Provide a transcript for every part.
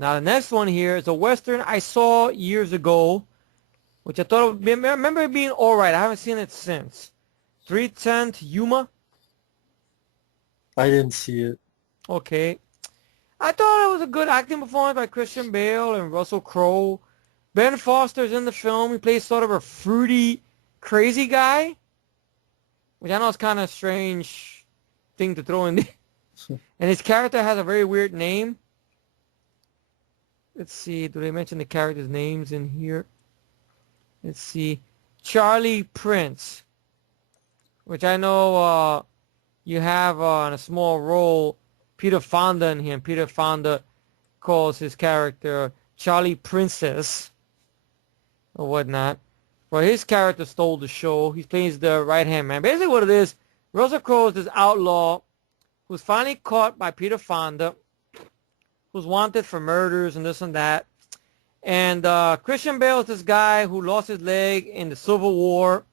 Now the next one here is a Western I saw years ago, which I thought I remember it being all right. I haven't seen it since. 310 to Yuma. I didn't see it. Okay. I thought it was a good acting performance by Christian Bale and Russell Crowe. Ben Foster's in the film. He plays sort of a fruity, crazy guy, which I know is kind of a strange thing to throw in there. And his character has a very weird name. Let's see. Do they mention the characters' names in here? Let's see. Charlie Prince, which I know you have in a small role Peter Fonda in here. Peter Fonda calls his character Charlie Princess or whatnot. Well, his character stole the show. He plays the right-hand man. Basically what it is, Russell Crowe is this outlaw who's finally caught by Peter Fonda, who's wanted for murders and this and that. And Christian Bale is this guy who lost his leg in the Civil War.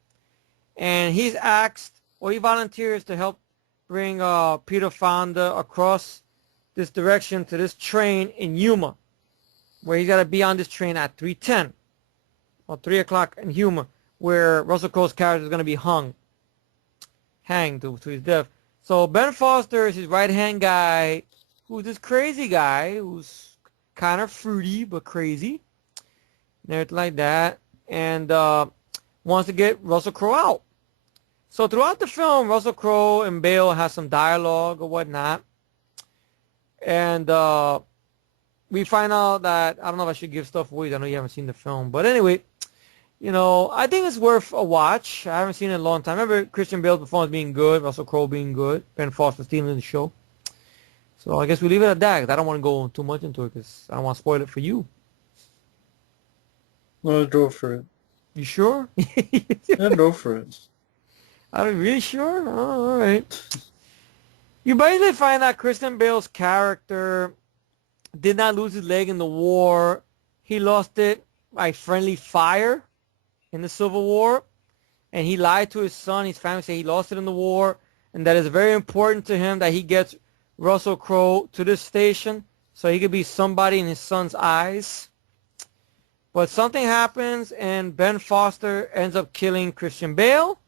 And he's asked, or he volunteers to help bring Peter Fonda across this direction to this train in Yuma, where he's got to be on this train at 3:10 or 3 o'clock in Yuma, where Russell Crowe's character is going to be hanged to his death. So Ben Foster is his right-hand guy, who's this crazy guy who's kind of fruity but crazy and everything like that, and wants to get Russell Crowe out. So throughout the film, Russell Crowe and Bale have some dialogue or whatnot, and we find out that, I don't know if I should give stuff away. I know you haven't seen the film, but anyway, you know, I think it's worth a watch. I haven't seen it in a long time. I remember Christian Bale's performance being good, Russell Crowe being good, Ben Foster stealing the show. So I guess we leave it at that, 'cause I don't want to go too much into it because I don't want to spoil it for you. No, go for it. You sure? Yeah, go for it. Are you really sure? Oh, all right. You basically find out Christian Bale's character did not lose his leg in the war. He lost it by friendly fire in the Civil War. And he lied to his son. His family said he lost it in the war. And that it's very important to him that he gets Russell Crowe to this station so he could be somebody in his son's eyes. But something happens and Ben Foster ends up killing Christian Bale.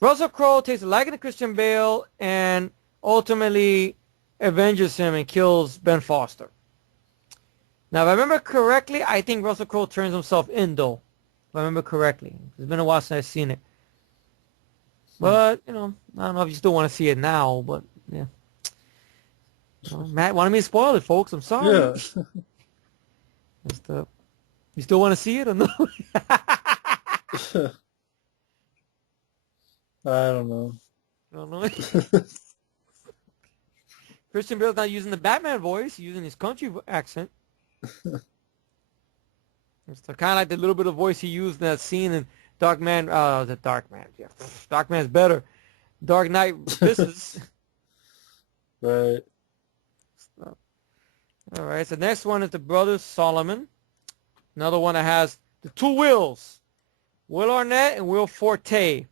Russell Crowe takes a liking to Christian Bale and ultimately avenges him and kills Ben Foster. Now, if I remember correctly, I think Russell Crowe turns himself in, though. If I remember correctly. It's been a while since I've seen it. But, you know, I don't know if you still want to see it now, but, yeah. Well, Matt wanted me to spoil it, folks. I'm sorry. Yeah. You still want to see it or no? I don't know. I don't know. Christian Bale's not using the Batman voice. He's using his country accent. It's kind of like the little bit of voice he used in that scene in Dark Man. The Dark Man. Yeah, Dark Man's better. Dark Knight Rises. Right. All right. So the next one is the Brothers Solomon. Another one that has the two Wills, Will Arnett and Will Forte.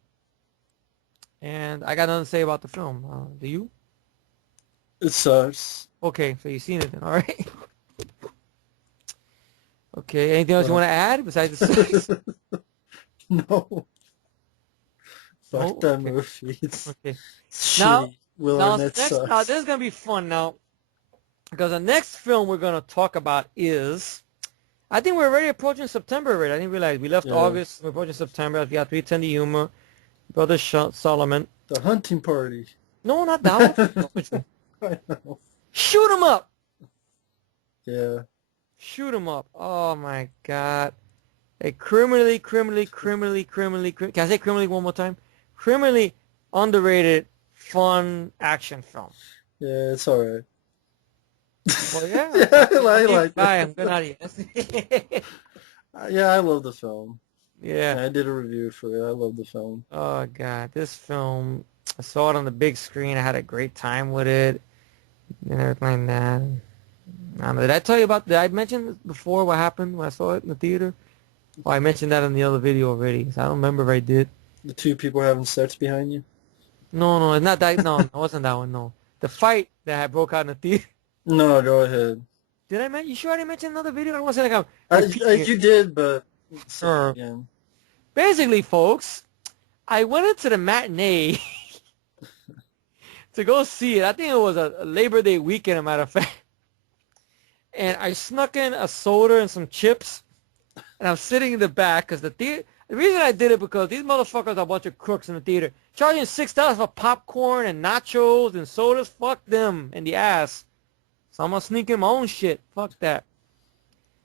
And I got nothing to say about the film. Do you? It sucks. Okay, so you've seen it then. All right. Okay, anything else you want to add besides the sex? No. Fuck Oh, that okay. movie. It's Okay. shitty. Will Arnett sucks. Now, this is going to be fun now. Because the next film we're going to talk about is, I think we're already approaching September already. I didn't realize. We left August. We're approaching September. We got 310 to Yuma. Brother Solomon. The Hunting Party. No, not that one. I know. Shoot him up. Yeah. Shoot him up. Oh, my God. A criminally, can I say criminally one more time? Criminally underrated, fun action film. Yeah, it's alright. Well, yeah. Yeah, I like Bye, it. I'm good out of here. Yeah, I love the film. Yeah. I did a review for it. I love the film. Oh, God. This film, I saw it on the big screen. I had a great time with it and everything like that. I don't know, did I mention before what happened when I saw it in the theater? Oh, I mentioned that in the other video already. So I don't remember if I did. The two people having sex behind you? No, it's not that. No, it wasn't that one, no. The fight that had broke out in the theater. No, go ahead. Did I mention? You sure I didn't mention another video? I don't want to say like I, I'm I, repeating it. you did, but say it Uh, again. Basically, folks, I went into the matinee to go see it. I think it was a Labor Day weekend, as a matter of fact. And I snuck in a soda and some chips, and I'm sitting in the back because the reason I did it because these motherfuckers are a bunch of crooks in the theater, charging $6 for popcorn and nachos and sodas. Fuck them in the ass. So I'm gonna sneak in my own shit. Fuck that.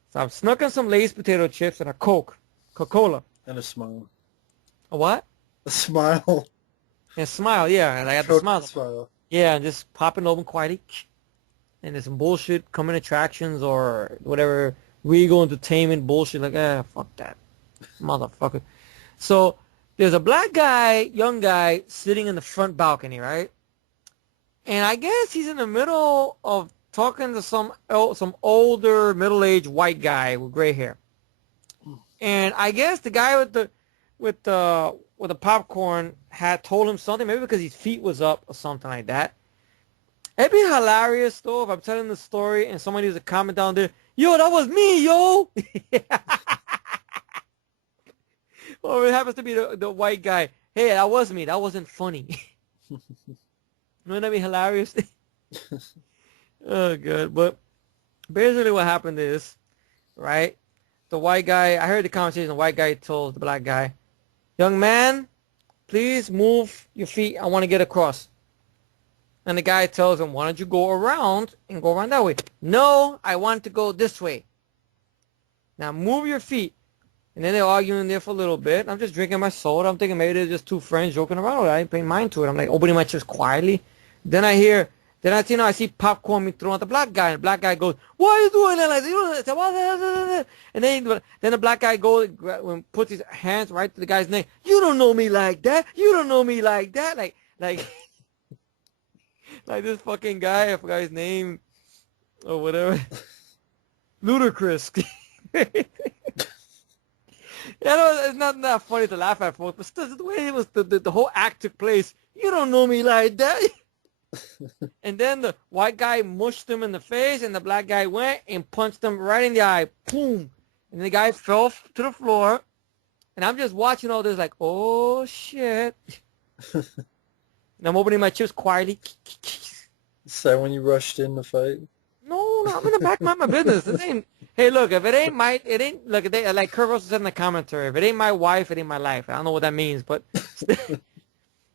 So I'm snuck in some Lay's potato chips and a Coca-Cola. And a smile. A what? A smile. And a smile, yeah. And I got the Short smile. smile. Yeah, and just popping open quietly. And there's some bullshit coming attractions or whatever Regal Entertainment bullshit. Like, fuck that. Motherfucker. So there's a black guy, young guy, sitting in the front balcony, right? And I guess he's in the middle of talking to some older, middle-aged white guy with gray hair. And I guess the guy with the popcorn had told him something, maybe because his feet was up or something like that. It'd be hilarious though if I'm telling the story and somebody was a comment down there, yo, that was me, yo. Or it happens to be the white guy. Hey, that was me. That wasn't funny. Wouldn't that be hilarious? Oh, good. But basically what happened is, right, the white guy, I heard the conversation, the white guy told the black guy, young man, please move your feet. I want to get across. And the guy tells him, why don't you go around and go around that way? No, I want to go this way. Now move your feet. And then they're arguing there for a little bit. I'm just drinking my soda. I'm thinking maybe they're just two friends joking around. I ain't paying mind to it. I'm like opening my chest quietly. Then I see popcorn being thrown at the black guy. And the black guy goes, why are you doing that? Like, and then the black guy goes and puts his hands right to the guy's neck. You don't know me like that. You don't know me like that. Like like this fucking guy, I forgot his name or whatever. Ludicrous. It's not that funny to laugh at, folks, but still, the way it was, the whole act took place. You don't know me like that. And then the white guy mushed him in the face, and the black guy went and punched him right in the eye. Boom. And the guy fell to the floor. And I'm just watching all this like, oh, shit. And I'm opening my chips quietly. Is that when you rushed in the fight? No, I'm in the back mind my business. This ain't. Hey, look, if it ain't. Look, like Kurt Russell said in the commentary, if it ain't my wife, it ain't my life. I don't know what that means, but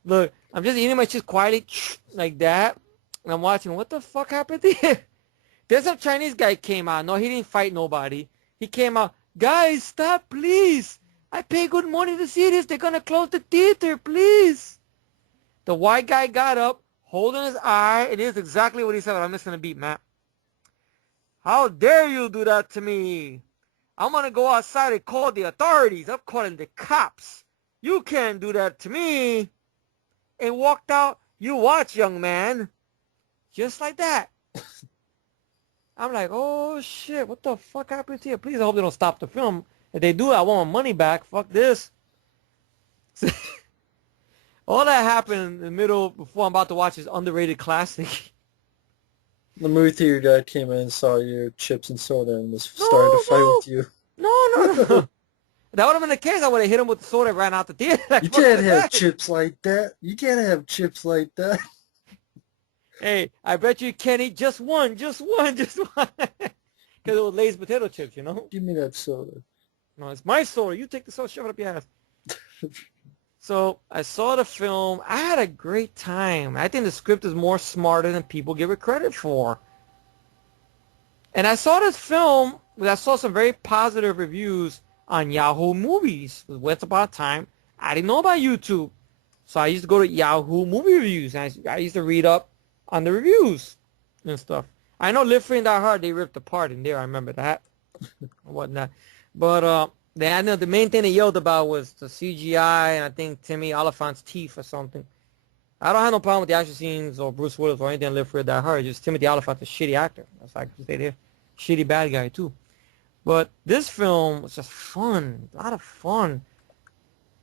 look, I'm just eating my chips quietly like that, and I'm watching. What the fuck happened here? There's some Chinese guy came out. No, he didn't fight nobody. He came out. Guys, stop, please. I pay good money to see this. They're gonna close the theater, please. The white guy got up, holding his eye. It is exactly what he said. I'm missing a beat, Matt. How dare you do that to me? I'm going to go outside and call the authorities. I'm calling the cops. You can't do that to me. And walked out. You watch, young man. Just like that. I'm like, oh, shit. What the fuck happened here? Please, I hope they don't stop the film. If they do, I want my money back. Fuck this. All that happened in the middle before I'm about to watch this underrated classic. The movie theater guy came in and saw your chips and soda and was starting to fight with you. No. That would have been the case. I would have hit him with the soda and ran out the theater. Like, You can't have chips like that. You can't have chips like that. Hey, I bet you can't eat just one. Because it was Lay's potato chips, you know? Give me that soda. No, it's my soda. You take the soda, shove it up your ass. So I saw the film. I had a great time. I think the script is more smarter than people give it credit for. And I saw this film. I saw some very positive reviews on Yahoo Movies. Once upon a time, I didn't know about YouTube. So I used to go to Yahoo Movie Reviews. And I used to read up on the reviews and stuff. I know Efree and I, they ripped apart in there. I remember that and whatnot. But I know the main thing they yelled about was the CGI and I think Timmy Oliphant's teeth or something. I don't have no problem with the action scenes or Bruce Willis or anything Live Free or Die Hard. Just Timothy Oliphant's a shitty actor. That's like stay there. Shitty bad guy too. But this film was just fun. A lot of fun.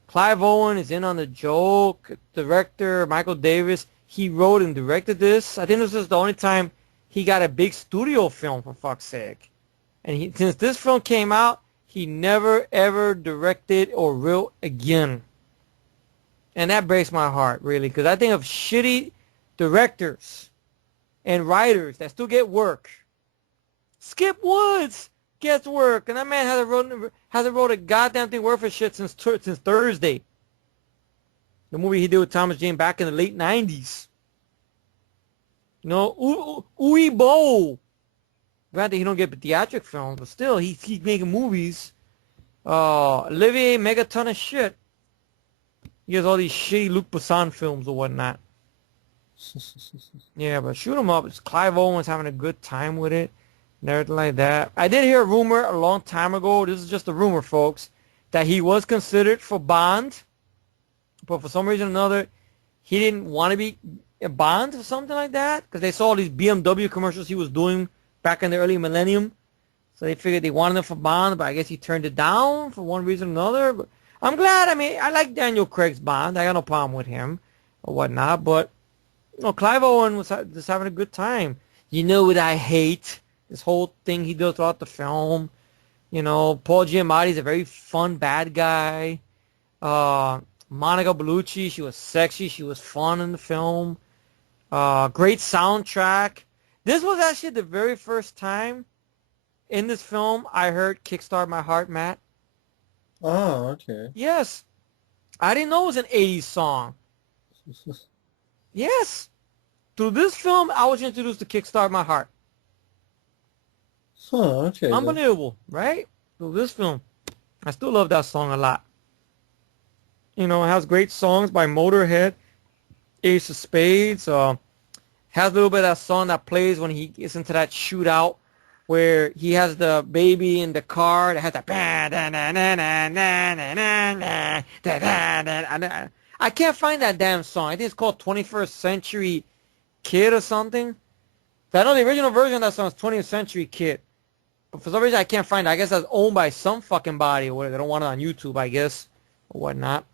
Clive Owen is in on the joke. Director Michael Davis, he wrote and directed this. I think this is the only time he got a big studio film, for fuck's sake. And since this film came out, he never ever directed or wrote again. And that breaks my heart, really, because I think of shitty directors and writers that still get work. Skip Woods gets work, and that man hasn't wrote a goddamn thing worth of shit since Thursday. The movie he did with Thomas Jane back in the late 90s. You know, Uwe Boll. Granted, he don't get theatric films, but still, he's making movies. Olivier make a ton of shit. He has all these shitty Luc Besson films or whatnot. Yeah, but Shoot 'Em Up, it's Clive Owen's having a good time with it and everything like that. I did hear a rumor a long time ago, this is just a rumor, folks, that he was considered for Bond, but for some reason or another, he didn't want to be a Bond or something like that, because they saw all these BMW commercials he was doing back in the early millennium. So they figured they wanted him for Bond, but I guess he turned it down for one reason or another. But I'm glad. I mean, I like Daniel Craig's Bond. I got no problem with him or whatnot. But, you know, Clive Owen was just having a good time. You know what I hate? This whole thing he does throughout the film. You know, Paul Giamatti's a very fun bad guy. Monica Bellucci, she was sexy. She was fun in the film. Great soundtrack. This was actually the very first time in this film I heard Kickstart My Heart, Matt. Oh, okay. Yes. I didn't know it was an 80s song. Yes. Through this film, I was introduced to Kickstart My Heart. Huh, okay. Unbelievable, right? Through this film. I still love that song a lot. You know, it has great songs by Motorhead, Ace of Spades. Has a little bit of that song that plays when he gets into that shootout where he has the baby in the car that has that. I can't find that damn song. I think it's called 21st Century Kid or something. I know the original version of that song is 20th Century Kid. But for some reason I can't find it. I guess that's owned by some fucking body or whatever. They don't want it on YouTube, I guess, or whatnot.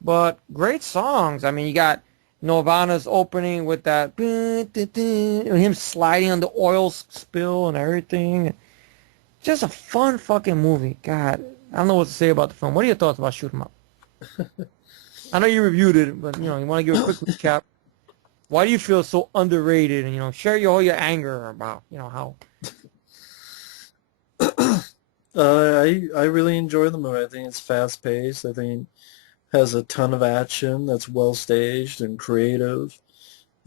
But great songs. I mean, you got Nirvana's opening with that, him sliding on the oil spill and everything. Just a fun fucking movie. God, I don't know what to say about the film. What are your thoughts about Shoot 'Em Up? I know you reviewed it, but you know you want to give a quick recap. Why do you feel so underrated? And you know, share all your anger about how. I really enjoy the movie. I think it's fast paced. I think has a ton of action that's well staged and creative.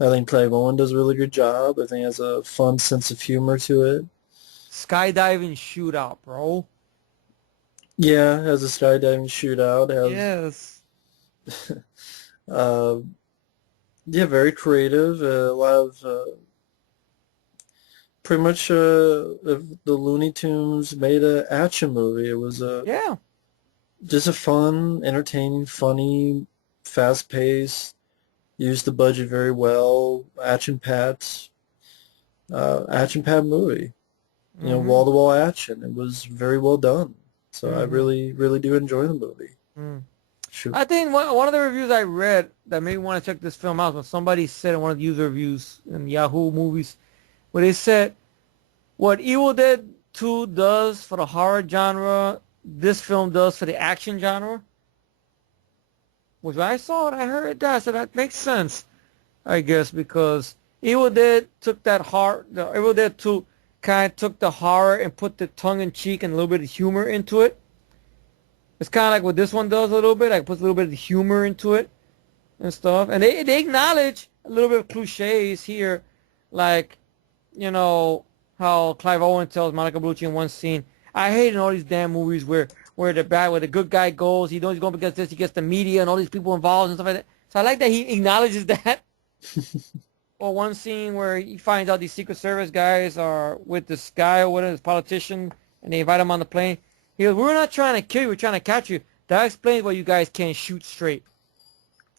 I think Clive Owen does a really good job. I think it has a fun sense of humor to it. Skydiving shootout, bro. Yeah, it has a skydiving shootout. Yes. Yeah, very creative. A lot of pretty much the Looney Tunes made an action movie. It was just a fun, entertaining, funny, fast-paced, used the budget very well, action-packed movie. You know, wall-to-wall action. It was very well done. So I really, really do enjoy the movie. I think one of the reviews I read that made me want to check this film out was somebody said in one of the user reviews in Yahoo Movies, where they said, what Evil Dead 2 does for the horror genre, this film does for the action genre. Which when I saw it, I heard it does, so that makes sense, I guess, because Evil Dead took that Evil Dead 2 kind of took the horror and put the tongue-in-cheek and a little bit of humor into it. It's kind of like what this one does a little bit, like puts a little bit of humor into it and stuff. And they acknowledge a little bit of cliches here, like, you know, how Clive Owen tells Monica Bellucci in one scene, I hate in all these damn movies where the good guy goes, he knows he's going against this, he gets the media and all these people involved and stuff like that. So I like that he acknowledges that. Or one scene where he finds out these Secret Service guys are with this guy or whatever, this politician, and they invite him on the plane. He goes, we're not trying to kill you, we're trying to catch you. That explains why you guys can't shoot straight.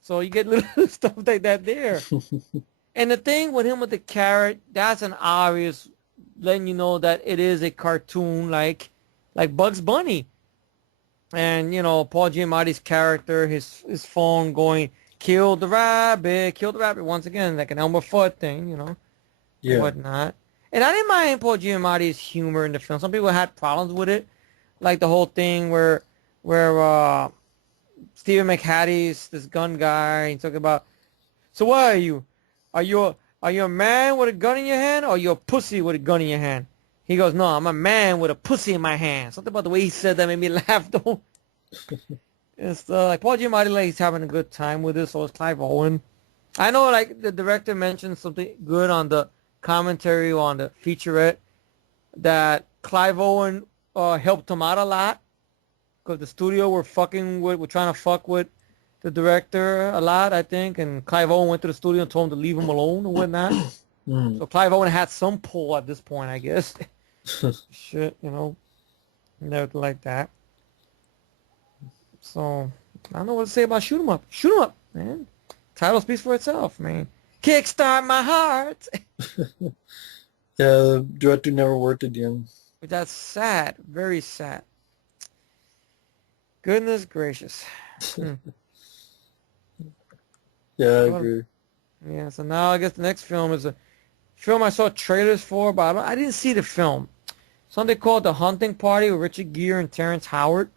So you get little stuff like that there. And the thing with him with the carrot, that's an obvious letting you know that it is a cartoon like Bugs Bunny. And, you know, Paul Giamatti's character, his phone going, kill the rabbit, once again, like an Elmer Fudd thing, you know. and Yeah. whatnot. And I didn't mind Paul Giamatti's humor in the film. Some people had problems with it, like the whole thing where Stephen McHatty's this gun guy. He's talking about, so what are you? Are you a man with a gun in your hand, or are you a pussy with a gun in your hand? He goes, no, I'm a man with a pussy in my hand. Something about the way he said that made me laugh though. It's like Paul Giamatti, like he's having a good time with this. So is Clive Owen. I know, like the director mentioned something good on the commentary on the featurette that Clive Owen helped him out a lot because the studio were trying to fuck with the director a lot, I think, and Clive Owen went to the studio and told him to leave him alone and whatnot. Mm. So Clive Owen had some pull at this point, I guess. Shit, never like that. So I don't know what to say about Shoot 'Em Up. Shoot 'Em Up, man. Title speaks for itself, man. Kickstart my heart. Yeah, the director never worked again. But that's sad, very sad. Goodness gracious. Yeah, I agree. Yeah, so now I guess the next film is a film I saw trailers for, but I didn't see the film. Something called The Hunting Party with Richard Gere and Terrence Howard.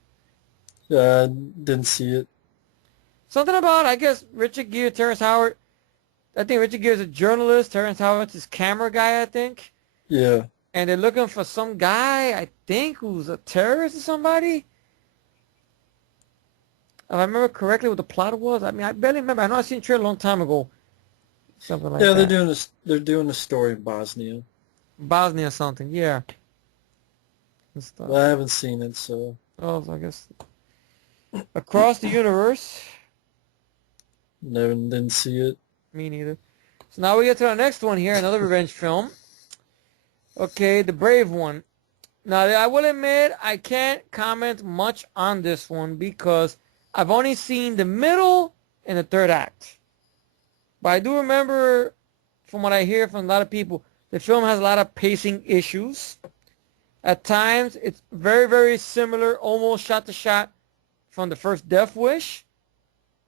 Yeah, I didn't see it. Something about, I guess, Richard Gere, Terrence Howard. I think Richard Gere is a journalist. Terrence Howard's his camera guy, I think. Yeah. And they're looking for some guy, I think, who's a terrorist or somebody. If I remember correctly what the plot was. I mean, I barely remember. I know I seen a trailer a long time ago. Something like Yeah, that. they're doing a story in Bosnia. Bosnia or something, yeah. And stuff. But I haven't seen it, so. Oh, so I guess Across the Universe. Never didn't see it. Me neither. So now we get to our next one here, another revenge film. Okay, The Brave One. Now, I will admit I can't comment much on this one because I've only seen the middle and the third act. But I do remember, from what I hear from a lot of people, the film has a lot of pacing issues. At times, it's very, very similar, almost shot to shot from the first Death Wish.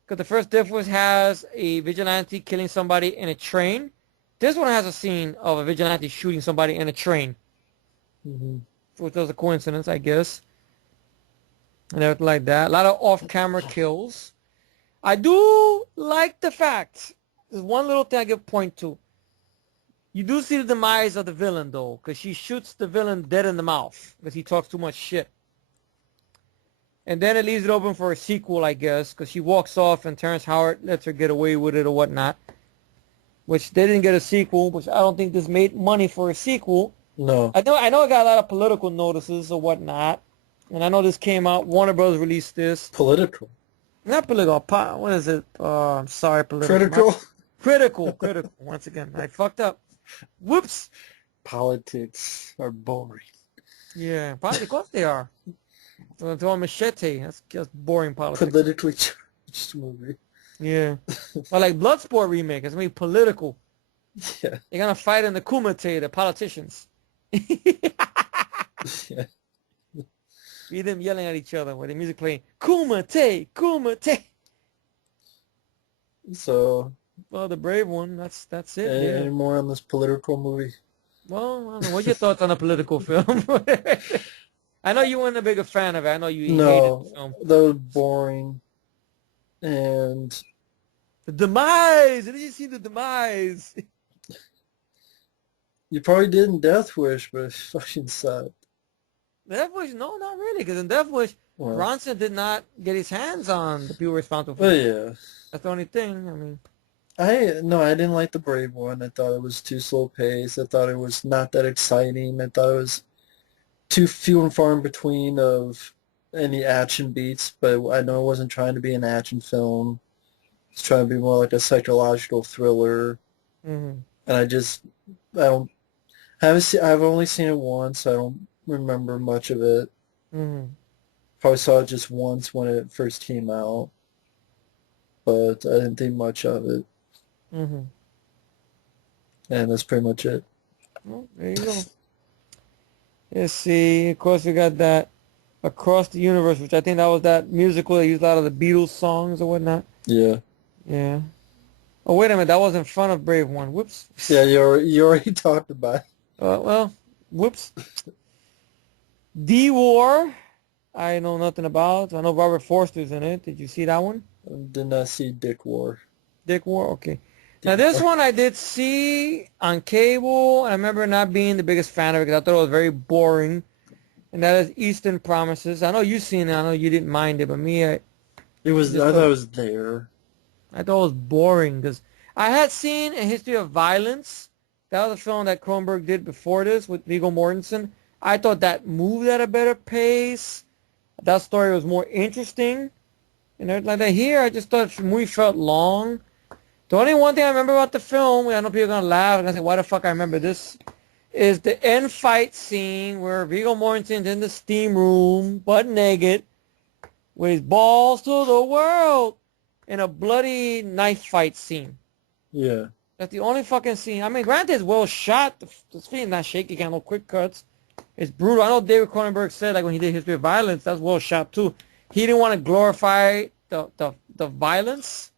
Because the first Death Wish has a vigilante killing somebody in a train. This one has a scene of a vigilante shooting somebody in a train. Mm-hmm. Which was a coincidence, I guess. And everything like that. A lot of off-camera kills. I do like the fact, there's one little thing I give point to. You do see the demise of the villain, though, because she shoots the villain dead in the mouth because he talks too much shit. And then it leaves it open for a sequel, I guess, because she walks off and Terrence Howard lets her get away with it or whatnot. Which they didn't get a sequel, which I don't think this made money for a sequel. No. I know it got a lot of political notices or whatnot. And I know this came out, Warner Bros. Released this. Political. Not political, what is it? I'm sorry, political. Critical. Once again, I fucked up. Whoops. Politics are boring. Yeah, probably, of course they are. It's all machete. That's just boring politics. Politically charged movie. Yeah. Or like Bloodsport remake. It's going to be political. Yeah. They're going to fight in the Kumite, the politicians. Yeah. Be them yelling at each other with the music playing. Kumite, Kumite. So. Well, The Brave One, that's it. Any more on this political movie? Well, I don't know. What's your thoughts on a political film? I know you weren't a bigger fan of it. I know you hated the film. That was boring. And The demise! Did you see the demise? you probably did in Death Wish, but it fucking sucked. Death Wish? No, not really. Because in Death Wish, Bronson did not get his hands on the people responsible for it. Yeah. That's the only thing. I mean, I didn't like The Brave One. I thought it was too slow paced. I thought it was not that exciting. I thought it was too few and far in between of any action beats, but I know it wasn't trying to be an action film. It's trying to be more like a psychological thriller. mm-hmm. And I've only seen it once. I don't remember much of it. Mm-hmm. Probably saw it just once when it first came out, but I didn't think much of it. Mm-hmm. And that's pretty much it. Well, there you go. Let's see. Of course, we got that Across the Universe, which I think that was that musical that used a lot of the Beatles songs or whatnot. Yeah. Yeah. Oh, wait a minute. That was in front of Brave One. Whoops. Yeah, you already talked about it. Well, whoops. D-War. I know nothing about. I know Robert Forster's in it. Did you see that one? Did not see Dick War. Dick War? Okay. Now, Dick this War. one I did see on cable, and I remember not being the biggest fan of it because I thought it was very boring. And that is Eastern Promises. I know you've seen it. I know you didn't mind it, but me, I It was. just I thought thought it was there. I thought it was boring because I had seen A History of Violence. That was a film that Cronenberg did before this with Viggo Mortensen. I thought that moved at a better pace. That story was more interesting. And everything like that. Here, I just thought the movie felt long. The only one thing I remember about the film, I know people are going to laugh, and I say, why the fuck I remember this, is the end fight scene where Viggo Mortensen's in the steam room, butt naked, with his balls to the world, in a bloody knife fight scene. Yeah. That's the only fucking scene. I mean, granted, it's well shot. The screen's not shaky, got no quick cuts. It's brutal. I know David Cronenberg said, like, when he did History of Violence, that's well shot, too. He didn't want to glorify the violence,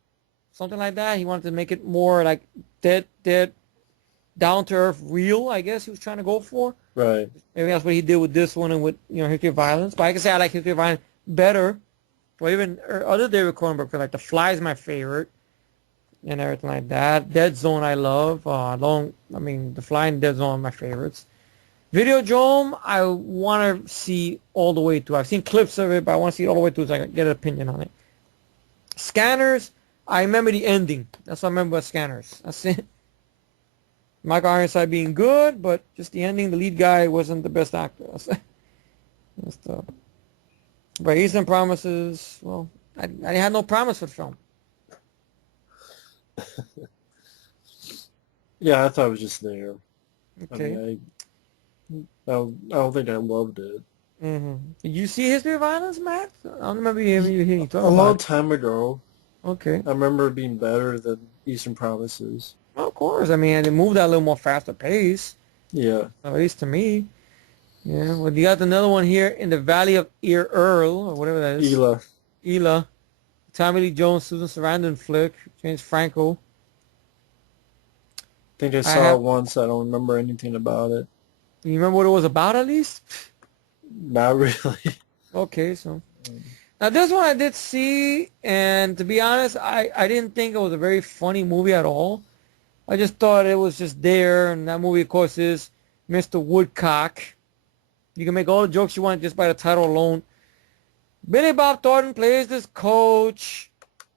something like that. He wanted to make it more, like, dead, down-to-earth, real, I guess he was trying to go for. Right. Maybe that's what he did with this one and with, History of Violence. But I can say I like History of Violence better. Or even other David Cronenberg, like The Fly is my favorite. And everything like that. Dead Zone I love. The Fly and Dead Zone are my favorites. Videodrome, I want to see all the way through. I've seen clips of it, but I want to see it all the way through so I can get an opinion on it. Scanners, I remember the ending. That's what I remember about Scanners. That's it. Michael Ironside being good, but just the ending, the lead guy wasn't the best actor. That's the... But Eastern Promises, well, I had no promise for the film. Yeah, I thought it was just there. Okay. I mean, I don't think I loved it. Mm-hmm. Did you see History of Violence, Matt? I don't remember you hearing you talk A about long it. time ago. Okay. I remember it being better than Eastern Promises. Well, of course. I mean, it moved at a little more faster pace, Yeah. at least to me. Yeah. Well, you got another one here in the Valley of Earl, or whatever that is. Ela. Ela. Tommy Lee Jones, Susan Sarandon flick. James Franco. I think I I saw have. it once. I don't remember anything about it. You remember what it was about at least? Not really. Okay, so. Now this one I did see, and to be honest, I didn't think it was a very funny movie at all. I just thought it was just there, and that movie, of course, is Mr. Woodcock. You can make all the jokes you want just by the title alone. Billy Bob Thornton plays this coach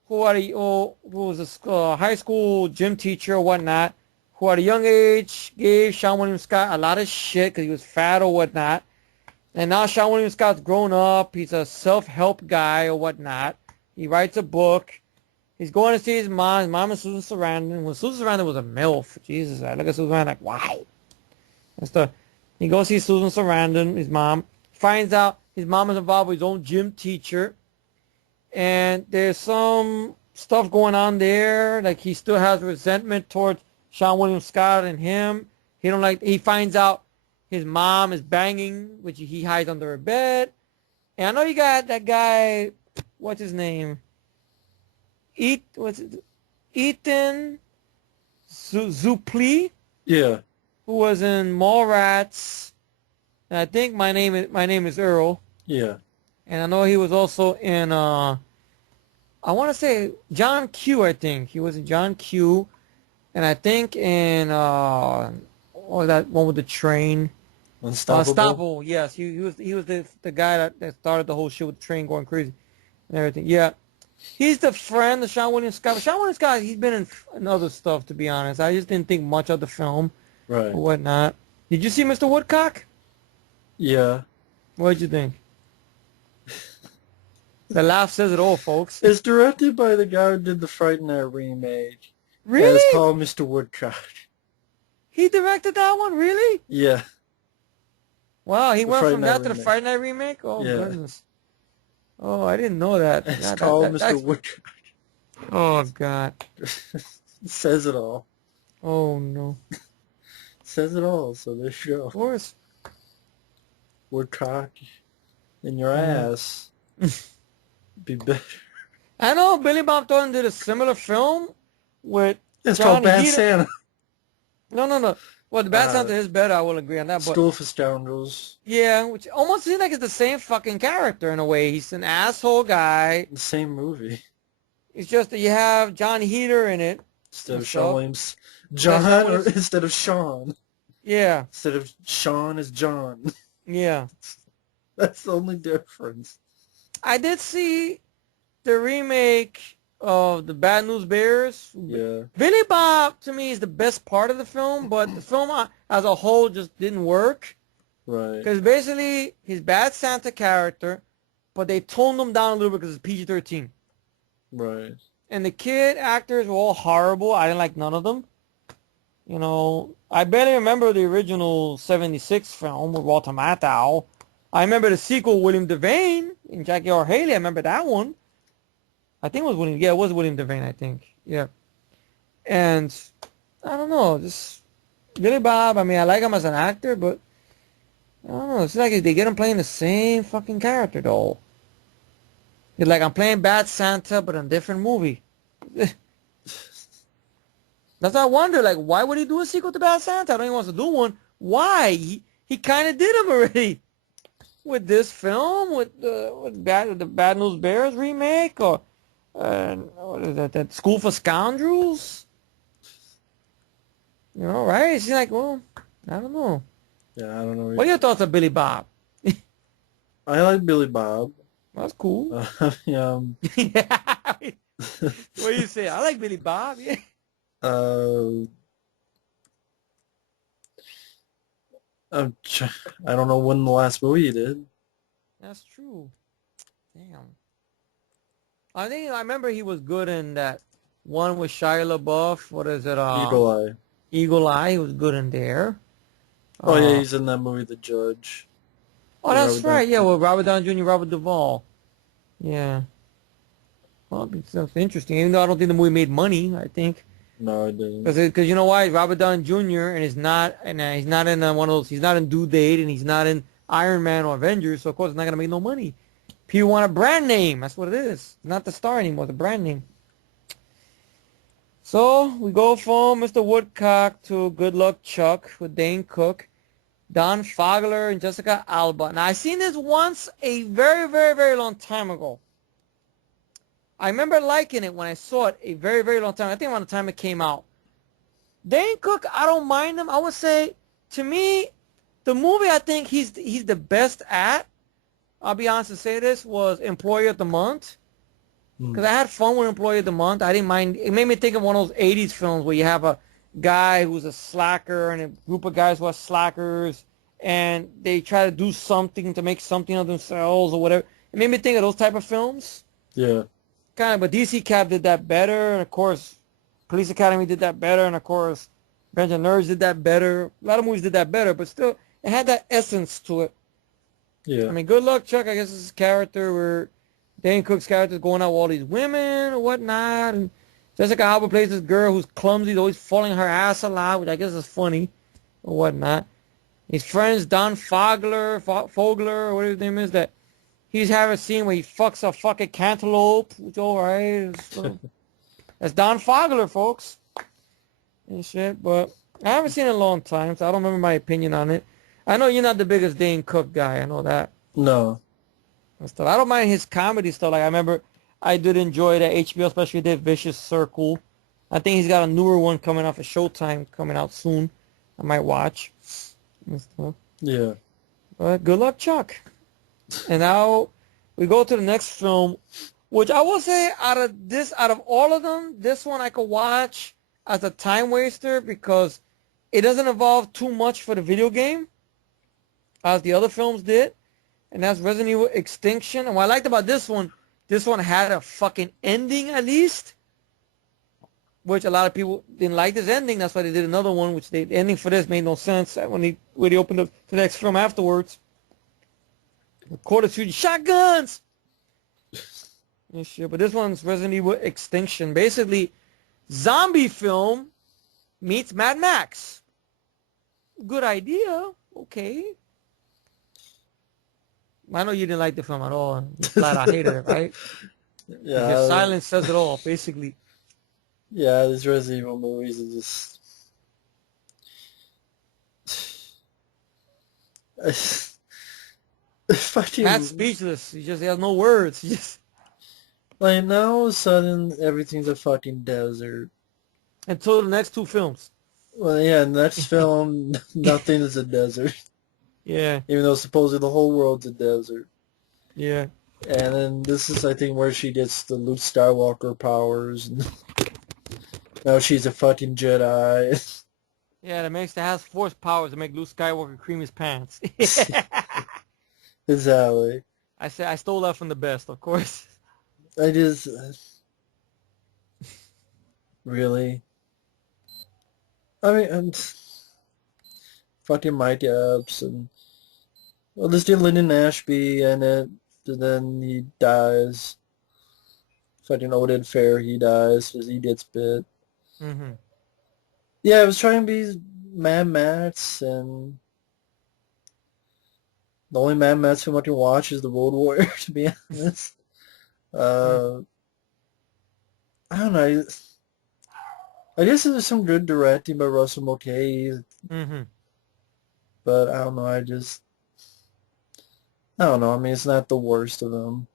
who was a high school gym teacher or whatnot, who at a young age gave Sean William Scott a lot of shit because he was fat or whatnot. And now Sean William Scott's grown up. He's a self-help guy or whatnot. He writes a book. He's going to see his mom. His mom is Susan Sarandon. When Susan Sarandon was a MILF, Jesus, I look at Susan Sarandon like, wow. He goes see Susan Sarandon, his mom. Finds out his mom is involved with his own gym teacher. And there's some stuff going on there. Like he still has resentment towards Sean William Scott and him. He finds out his mom is banging, which he hides under her bed. And I know you got that guy, what's his name? Ethan Suplee, Yeah. who was in Mallrats. And I think my name is Earl. Yeah. And I know he was also in I want to say John Q. I think he was in John Q. And I think in that one with the train. Unstoppable. Yes, he was the guy that started the whole shit with the train going crazy and everything. Yeah. He's the friend of Sean William Scott. Sean William Scott, he's been in other stuff, to be honest. I just didn't think much of the film Right. or whatnot. Did you see Mr. Woodcock? Yeah. What did you think? The laugh says it all, folks. It's directed by the guy who did the Fright Night remake. Really? And it's called Mr. Woodcock. He directed that one? Really? Yeah. Wow, he The went Fright from Night that to the remake. Friday Night remake? Oh, Yeah. goodness. Oh, I didn't know that. It's called Mr. Woodcock. Oh, God. It says it all. Oh, no. It says it all, so there you go. Of course. Woodcock in your ass. Be better. I know Billy Bob Thornton did a similar film with It's called Johnny Bad Heater. Santa. No. Well, the Bad Santa is better. I will agree on that. But School for Scoundrels. yeah, which almost seems like it's the same fucking character in a way. He's an asshole guy. The same movie. It's just that you have John Heater in it. Instead of Sean stuff. Williams. That's Sean John, or Williams. instead of Sean. Yeah. Instead of Sean is John. Yeah. That's the only difference. I did see the remake of the Bad News Bears. Yeah. Billy Bob to me is the best part of the film, but the film as a whole just didn't work. Right. Because basically his Bad Santa character, but they toned him down a little bit because it's PG-13. Right. And the kid actors were all horrible. I didn't like none of them. You know, I barely remember the original 76 film with Walter Matthau. I remember the sequel, William Devane and Jackie R. Haley. I remember that one. I think it was William. Yeah, it was William Devane, I think. Yeah. And I don't know, just Billy Bob. I mean, I like him as an actor, but I don't know. It's like they get him playing the same fucking character, though. It's like I'm playing Bad Santa, but in a different movie. That's why I wonder, like, why would he do a sequel to Bad Santa? I don't even want to do one. Why? He kind of did them already with this film, with the Bad News Bears remake, or what is that School for Scoundrels? You know, right? It's like, well, I don't know. Yeah, I don't know. What are your thoughts on Billy Bob? I like Billy Bob. That's cool. Yeah. Yeah. What do you say? I like Billy Bob. Yeah. I don't know when the last movie you did. That's true. Damn. I remember he was good in that one with Shia LaBeouf. What is it? Eagle Eye. Eagle Eye. He was good in there. Oh yeah, he's in that movie, The Judge. Oh, that's right. Yeah, well, Robert Downey Jr., Robert Duvall. Yeah. Well, it's interesting. Even though I don't think the movie made money, I think. No, it didn't. Because you know why? Robert Downey Jr. and he's not in one of those. He's not in Due Date, and he's not in Iron Man or Avengers. So of course, it's not gonna make no money. People want a brand name. That's what it is. Not the star anymore. The brand name. So we go from Mr. Woodcock to Good Luck Chuck with Dane Cook, Don Fogler, and Jessica Alba. Now I seen this once a very, very, very long time ago. I remember liking it when I saw it a very, very long time. I think around the time it came out. Dane Cook, I don't mind him. I would say, to me, the movie I think he's the best at, I'll be honest and say this, was Employee of the Month. Because I had fun with Employee of the Month. I didn't mind. It made me think of one of those 80s films where you have a guy who's a slacker and a group of guys who are slackers, and they try to do something to make something of themselves or whatever. It made me think of those type of films. Yeah. Kind of, but DC Cap did that better, and of course, Police Academy did that better, and of course, Revenge of Nerds did that better. A lot of movies did that better, but still, it had that essence to it. Yeah. I mean, Good Luck Chuck, I guess, is his character where Dane Cook's character is going out with all these women or whatnot, and Jessica Alba plays this girl who's clumsy, always falling her ass a lot, which I guess is funny or whatnot. His friends, Don Fogler, or whatever his name is, that he's having a scene where he fucks a fucking cantaloupe, which all right. That's Don Fogler, folks. And shit, but I haven't seen it in a long time, so I don't remember my opinion on it. I know you're not the biggest Dane Cook guy. I know that. No. And stuff. I don't mind his comedy stuff. Like I remember, I did enjoy that HBO special he did, Vicious Circle. I think he's got a newer one coming off of Showtime coming out soon. I might watch. And stuff. Yeah. But Good Luck, Chuck. And now we go to the next film, which I will say out of all of them, this one I could watch as a time waster because it doesn't involve too much for the video game as the other films did. And that's Resident Evil Extinction. And what I liked about this one had a fucking ending at least, which a lot of people didn't like this ending. That's why they did another one, which the ending for this made no sense when they opened up the next film afterwards. Quarter shooting shotguns and shit. But this one's Resident Evil Extinction. Basically, zombie film meets Mad Max. Good idea. Okay. I know you didn't like the film at all. You flat out hated it, right? Yeah. Your silence says it all, basically. Yeah, these Resident Evil movies are just Pat's fucking speechless. He just has no words. He just like now all of a sudden everything's a fucking desert. until the next two films. Well, yeah, next film nothing is a desert, Yeah, even though supposedly the whole world's a desert. yeah, And then this is, I think, where she gets the Luke Skywalker powers. And now she's a fucking Jedi. yeah. That has force powers to make Luke Skywalker cream his pants. Exactly. I said I stole that from the best, of course. I just really. I mean, fucking Mike Epps and well, this dude Lyndon Ashby and it, and then he dies. Fucking Odin Fair, he dies because he gets bit. Hmm. Yeah, I was trying to be Mad Max, and the only Mad Max film I can watch is The Road Warrior, to be honest. Uh, I don't know. I guess there's some good directing by Russell Mulcahy, Hmm. but I don't know. I don't know. I mean, it's not the worst of them.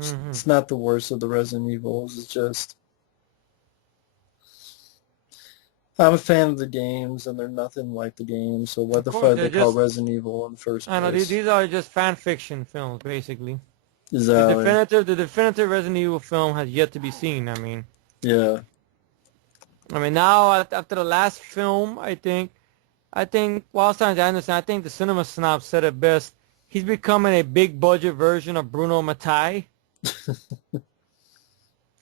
Hmm. It's not the worst of the Resident Evils. It's just I'm a fan of the games, and they're nothing like the games. So what Of the course, fuck they're they call just. Resident Evil in the first I know place? these are just fan fiction films, basically. Exactly. The definitive Resident Evil film has yet to be seen. Yeah. I mean now after the last film, I think while sometimes I understand, I think the cinema snob said it best. He's becoming a big budget version of Bruno Mattei.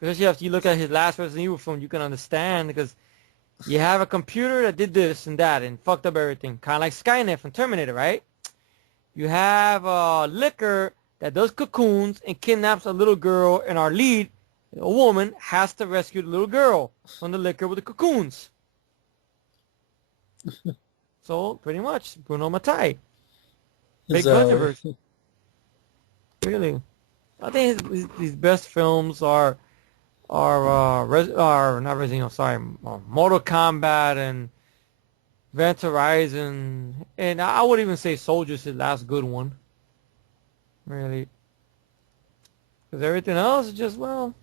Especially after you look at his last Resident Evil film, you can understand because you have a computer that did this and that and fucked up everything, kind of like Skynet from Terminator, right? You have a liquor that does cocoons and kidnaps a little girl, and our lead, a woman, has to rescue the little girl from the liquor with the cocoons. So pretty much, Bruno Mattei, big budget version, Exactly. really. I think his best films are not Resident Evil, sorry, Mortal Kombat and Event Horizon, and I would even say Soldier's his last good one, really. Because everything else is just, well,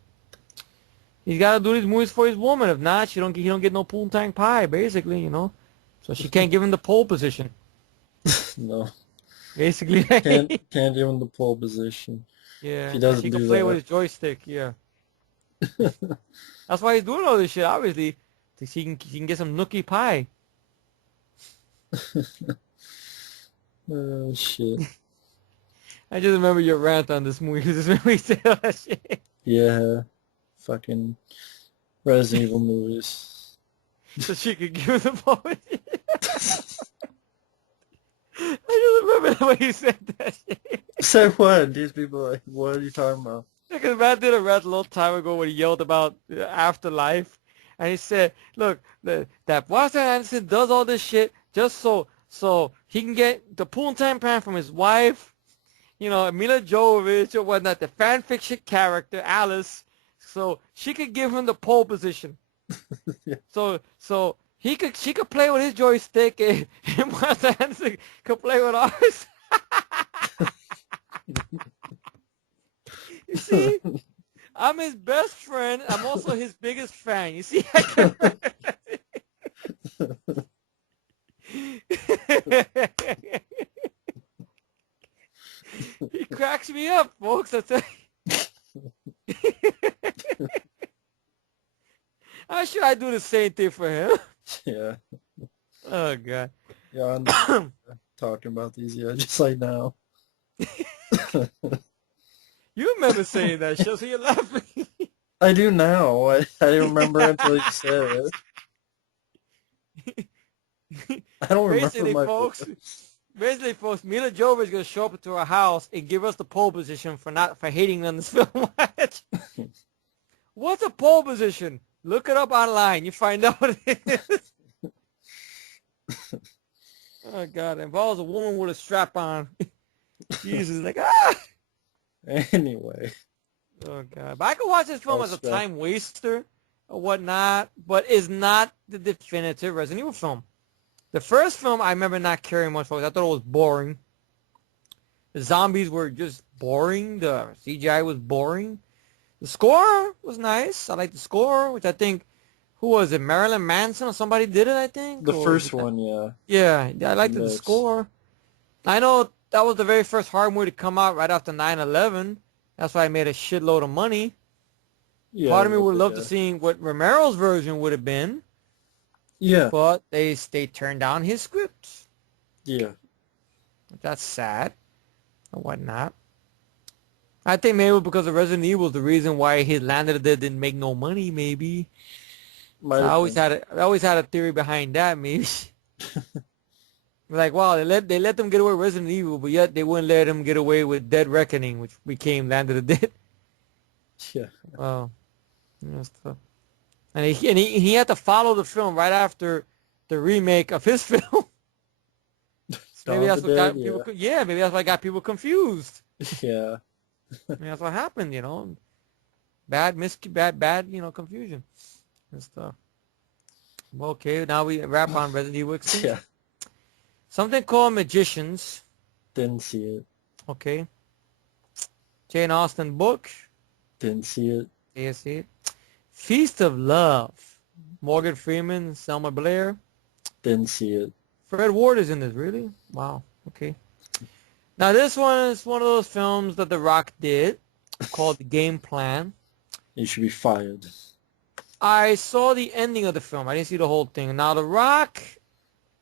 he's got to do these movies for his woman. If not, he don't get no poontang pie, basically, you know. So she can't give him the pole position, No. basically. Can't give him the pole position. Yeah, He and she doesn't can do play with that. his joystick. Yeah, that's why he's doing all this shit. Obviously, so he can get some nookie pie. Oh shit. I just remember your rant on this movie. Just remember you said all that shit. Yeah. Fucking Resident Evil movies. So she could give him the pole. I just remember the way you said that shit. Say what? These people are like, what are you talking about? Because man did a rant a long time ago when he yelled about afterlife, and he said, "Look, that Washington Anderson does all this shit just so he can get the poontang pan from his wife, you know, Mila Jovovich or whatnot, the fan fiction character Alice, so she could give him the pole position. Yeah. So she could play with his joystick, and Washington Anderson could play with ours. You see." I'm his best friend. I'm also his biggest fan. You see, he cracks me up, folks. I tell you. How should I do the same thing for him? Yeah. Oh God. Yeah, I'm talking about these, yeah, just like now. You remember saying that shit, so you're laughing. I do now. I didn't remember until you said it. I don't remember Basically, my folks. Basically, folks, Mila Jovovich is gonna show up to our house and give us the pole position for hating on this film. What's a pole position? Look it up online. You find out what it is. Oh God! It involves a woman with a strap on. Jesus, like ah. Anyway. Oh God! But I could watch this film Oh, as a strap. time waster, or whatnot, but it's not the definitive Resident Evil film. The first film, I remember not caring much for it. I thought it was boring. The zombies were just boring. The CGI was boring. The score was nice. I liked the score, which I think, who was it? Marilyn Manson or somebody did it, I think? The Or first one, yeah. Yeah, I liked the Mix. score. I know that was the very first horror movie to come out right after 9/11. That's why I made a shitload of money. Yeah. Part of me would love to yeah. see what Romero's version would have been, Yeah. but they turned down his script. Yeah. That's sad or whatnot. I think maybe because of Resident Evil is the reason why his Land of the Dead didn't make no money. Maybe Might I have always been. I always had a theory behind that. Maybe like, wow, they let them get away with Resident Evil, but yet they wouldn't let them get away with Dead Reckoning, which became Land of the Dead. Yeah. Wow, that's tough. And he had to follow the film right after the remake of his film. Maybe Dawn that's of the what got Dead, people. Yeah, maybe that's what got people confused. yeah. Maybe that's what happened. Bad, confusion and stuff. Well, okay, now we wrap on Resident Evil Extinction. Yeah. Something called Magicians. Didn't see it. Okay. Jane Austen book. Didn't see it. Yes, it. Feast of Love. Morgan Freeman, Selma Blair. Didn't see it. Fred Ward is in this, really? Wow. Okay. Now this one is one of those films that The Rock did called The Game Plan. You should be fired. I saw the ending of the film. I didn't see the whole thing. Now The Rock,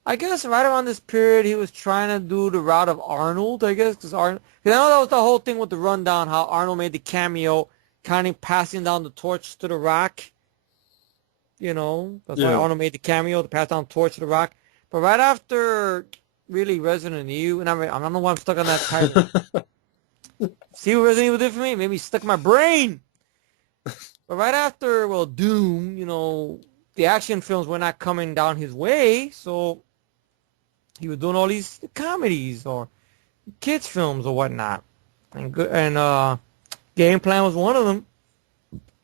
I guess right around this period, he was trying to do the route of Arnold, I guess, because I know that was the whole thing with the rundown, how Arnold made the cameo, kind of passing down the torch to The Rock. That's why Arnold made the cameo to pass down the torch to The Rock. But right after, really, Resident Evil, and I don't know why I'm stuck on that title. See what Resident Evil did for me? Maybe it stuck in my brain. But right after, Doom, the action films were not coming down his way, so he was doing all these comedies or kids films or whatnot. And Game Plan was one of them.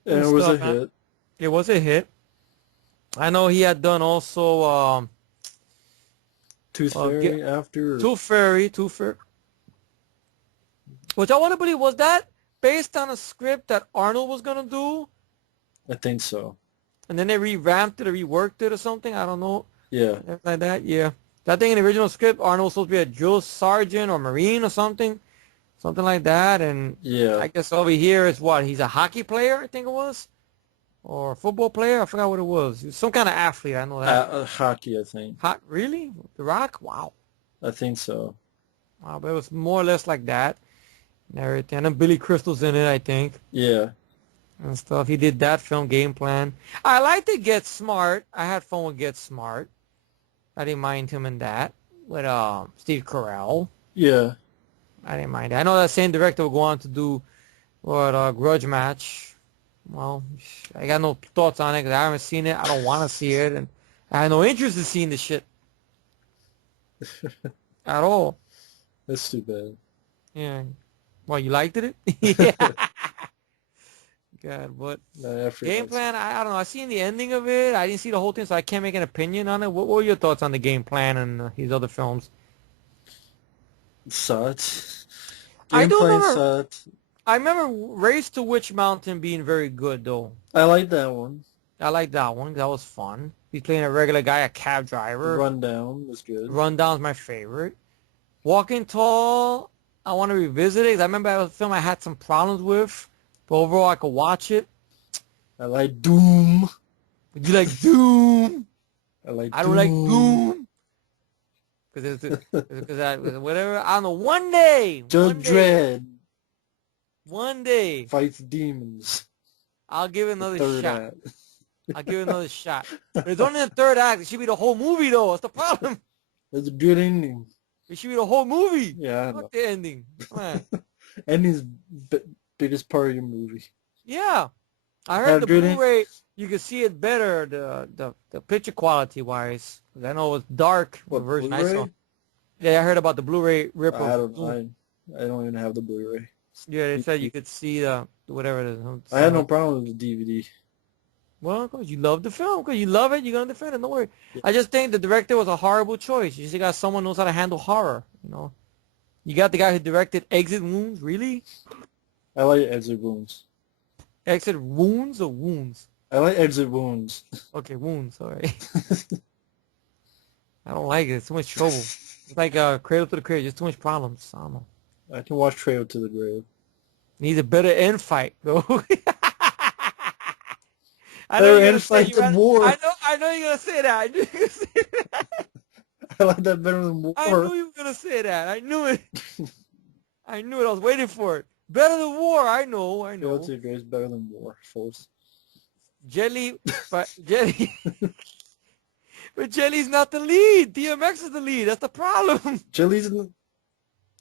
And it was a hit. It was a hit. I know he had done also Tooth Fairy after. Tooth Fairy. Which I want to believe, was that based on a script that Arnold was going to do? I think so. And then they revamped it or reworked it or something? I don't know. Yeah. Like that, yeah. I think in the original script, Arnold was supposed to be a drill sergeant or Marine or something. Something like that. And Yeah. I guess over here is what? He's a hockey player, I think it was? Or a football player? I forgot what it was. He was some kind of athlete, I know that. Hockey, I think. Really? The Rock? Wow. I think so. Wow, but it was more or less like that. And everything. And then Billy Crystal's in it, I think. Yeah. And stuff. He did that film, Game Plan. I liked it, Get Smart. I had fun with Get Smart. I didn't mind him in that. With Steve Carell. Yeah. I didn't mind it. I know that same director will go on to do Grudge Match. Well, I got no thoughts on it because I haven't seen it. I don't want to see it. And I have no interest in seeing this shit. At all. That's too bad. Yeah. Well, you liked it? Yeah. God, what? Game Plan, I don't know. I seen the ending of it. I didn't see the whole thing, so I can't make an opinion on it. What were your thoughts on the Game Plan and his other films? Sucked. I Game don't Plan remember. sucked. I remember Race to Witch Mountain being very good, though. I like that one. I like that one. That was fun. He's playing a regular guy, a cab driver. Rundown was good. Rundown's my favorite. Walking Tall, I want to revisit it. I remember that was a film I had some problems with. But overall, I could watch it. I like Doom. Would you like Doom? I don't like Doom. Because whatever. I don't know. One day. Judge Dredd. One day. Fights demons. I'll give it another shot. Act. I'll give it another shot. But it's only the third act. It should be the whole movie, though. That's the problem. That's a good ending. It should be the whole movie. Yeah, I know. Fuck the ending. Come on. Ending's biggest part of your movie. Yeah. I heard the Blu-ray, you can see it better, the picture quality-wise. I know it was dark, the version I saw. Yeah, I heard about the Blu-ray rip. I don't even have the Blu-ray. Yeah, they said you could see whatever it is. I had no problem with the DVD. Well, because you love the film. Because you love it, you're going to defend it. Don't worry. Yeah. I just think the director was a horrible choice. You just got someone who knows how to handle horror, you know. You got the guy who directed Exit Wounds. Really? I like Exit Wounds. Exit Wounds or Wounds? I like Exit Wounds. Okay, Wounds. All right. I don't like it. It's too much trouble. It's like Cradle to the Grave. Just too much problems. I don't know. I can watch Cradle to the Grave. Needs a better end fight, though. I know Better you're gonna end say fight than war. I know you're gonna say that. I knew you were gonna say that. I like that better than war. I knew you were gonna say that. I knew it. I knew it. I was waiting for it. Better than war. I know. Cradle to the Grave is better than war, folks. Jelly, but Jelly, but Jelly's not the lead. DMX is the lead. That's the problem. Jelly's in the...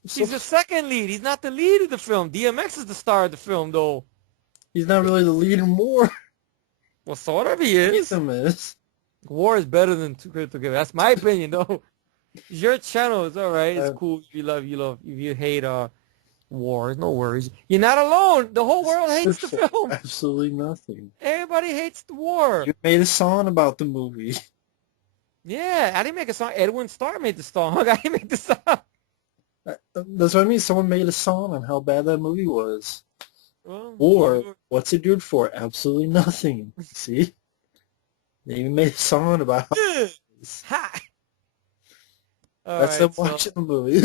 He's the second lead. He's not the lead of the film. DMX is the star of the film, though. He's not really the lead in war. Well, sort of he is. Ethan is. War is better than Too Great to Give. That's my opinion, though. It's your channel. It's all right. It's cool. If you love. If you hate war, no worries. You're not alone. The whole world hates the film. Absolutely nothing. Everybody hates the war. You made a song about the movie. Yeah, I didn't make a song. Edwin Starr made the song. I didn't make the song. That's what I mean. Someone made a song on how bad that movie was. Well, Or, what's it good for? Absolutely nothing. See? They even made a song about how it is. Ha! That's them watching the movie.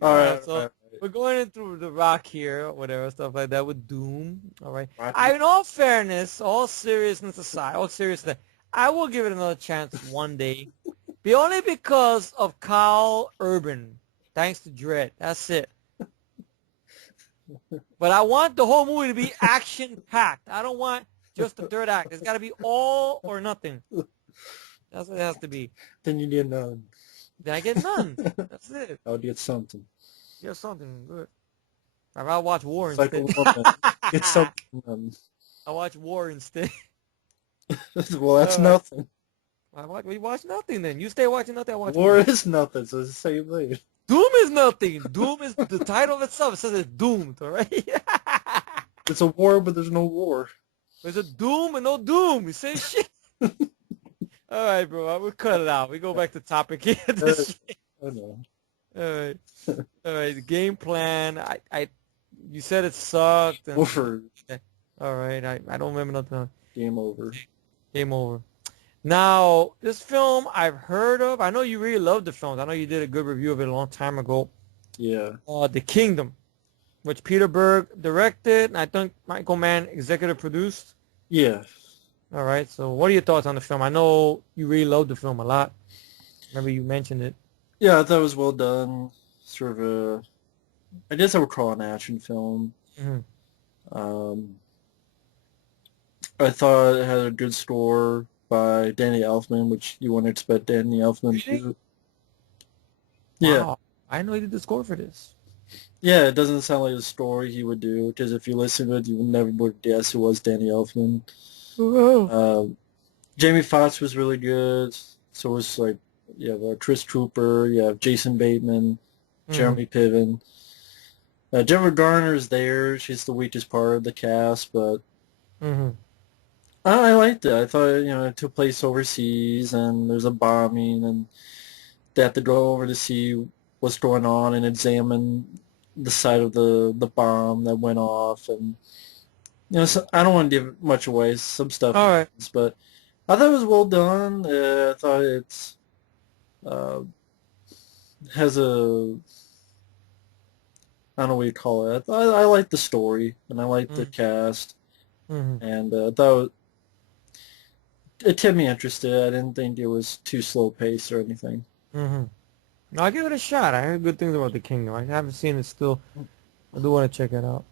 All right. We're going into the rock here, whatever, stuff like that with Doom. All right. In all fairness, all seriousness aside, I will give it another chance one day. Only because of Kyle Urban. Thanks to Dredd. That's it. But I want the whole movie to be action-packed. I don't want just the third act. It's got to be all or nothing. That's what it has to be. Then you get none. Then I get none. That's it. I would get something. Get something good. I'll watch War It's like instead. a woman. Get something. I'll watch War instead. Well, that's nothing. We watch nothing then. You stay watching nothing, I watch War is nothing, so it's the same thing. Doom is nothing. Doom is the title of itself. It says it's doomed, all right? It's a war, but there's no war. There's a doom and no doom. You say shit. All right, bro. We'll cut it out. We go back to topic here. I know. All right. All right. The game plan. You said it sucked. And, all right. I don't remember nothing. Game over. Game over. Now, this film I've heard of. I know you really love the film. I know you did a good review of it a long time ago. Yeah. The Kingdom, which Peter Berg directed, and I think Michael Mann executive produced. Yeah. All right. So, what are your thoughts on the film? I know you really loved the film a lot. Remember you mentioned it. Yeah, I thought it was well done. Sort of I guess I would call it an action film. Mm-hmm. I thought it had a good score by Danny Elfman, which you wouldn't expect Danny Elfman to do. Yeah. Wow. I know he did the score for this. Yeah, it doesn't sound like a story he would do, because if you listen to it, you never would guess it was Danny Elfman. Jamie Foxx was really good. So it was like, you have Chris Cooper, you have Jason Bateman, Jeremy Piven. Jennifer Garner is there. She's the weakest part of the cast, but I liked it. I thought, it took place overseas, and there's a bombing, and they have to go over to see what's going on and examine the site of the bomb that went off. And so I don't want to give much away. Some stuff, all right, but I thought it was well done. I thought it's has a, I don't know what you call it. I like the story, and I like the cast, and I thought it kept me interested. I didn't think it was too slow paced or anything. I'll give it a shot. I heard good things about The Kingdom. I haven't seen it still. I do want to check it out.